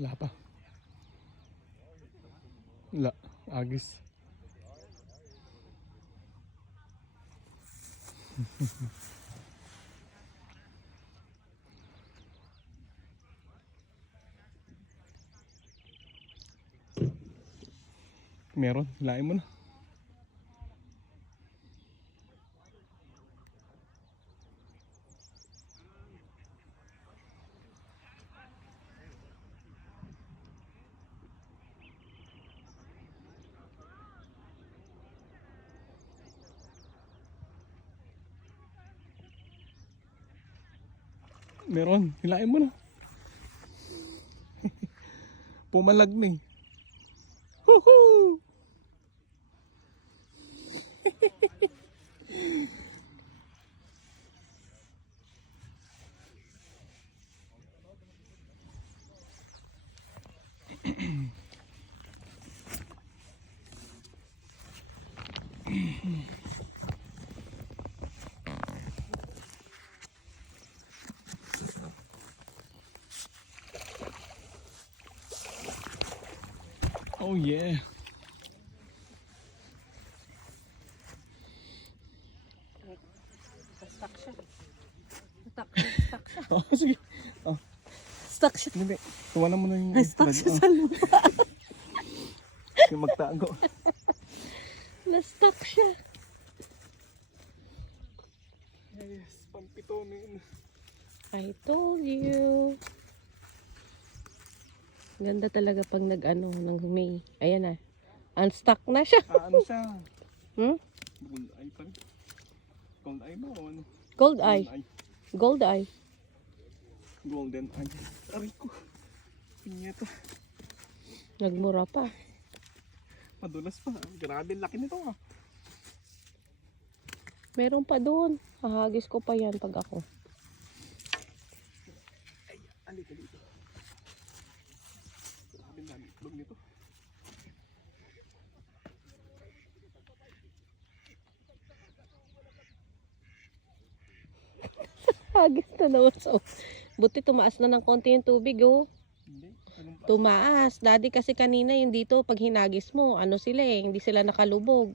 Wala pa. Wala. Agis. Meron. Hilain mo na. Meron. Hilain mo na. Pumalag na eh. Woohoo! Oh yeah. Stuck siya. Stuck siya. Oh, sige. Oh, Stuck siya. hindi. Tuwanan mo na yung Stuck siya sa lupa. yung magtago. Na-stuck siya. Yes, pampito na yun. I told you. Ganda talaga pag nag-ano ng May. Ayan na. Unstuck na siya. Ano siya? Hmm? Gold eye pa rin. Gold eye ba o ano? Gold eye. Gold eye. Golden eye. Aray ko. Pinyeta. Nagmura pa. Madulas pa. Grabe laki nito ah. Meron pa doon. Hahagis ko pa yan pag ako. Ay, alika dito. Grabe dami itlog nito. Hagis na naman. So, buti tumaas na ng konti yung tubig oh. Hindi. Tumaas. Daddy kasi kanina yung dito pag hinagis mo, ano sila eh, hindi sila nakalubog.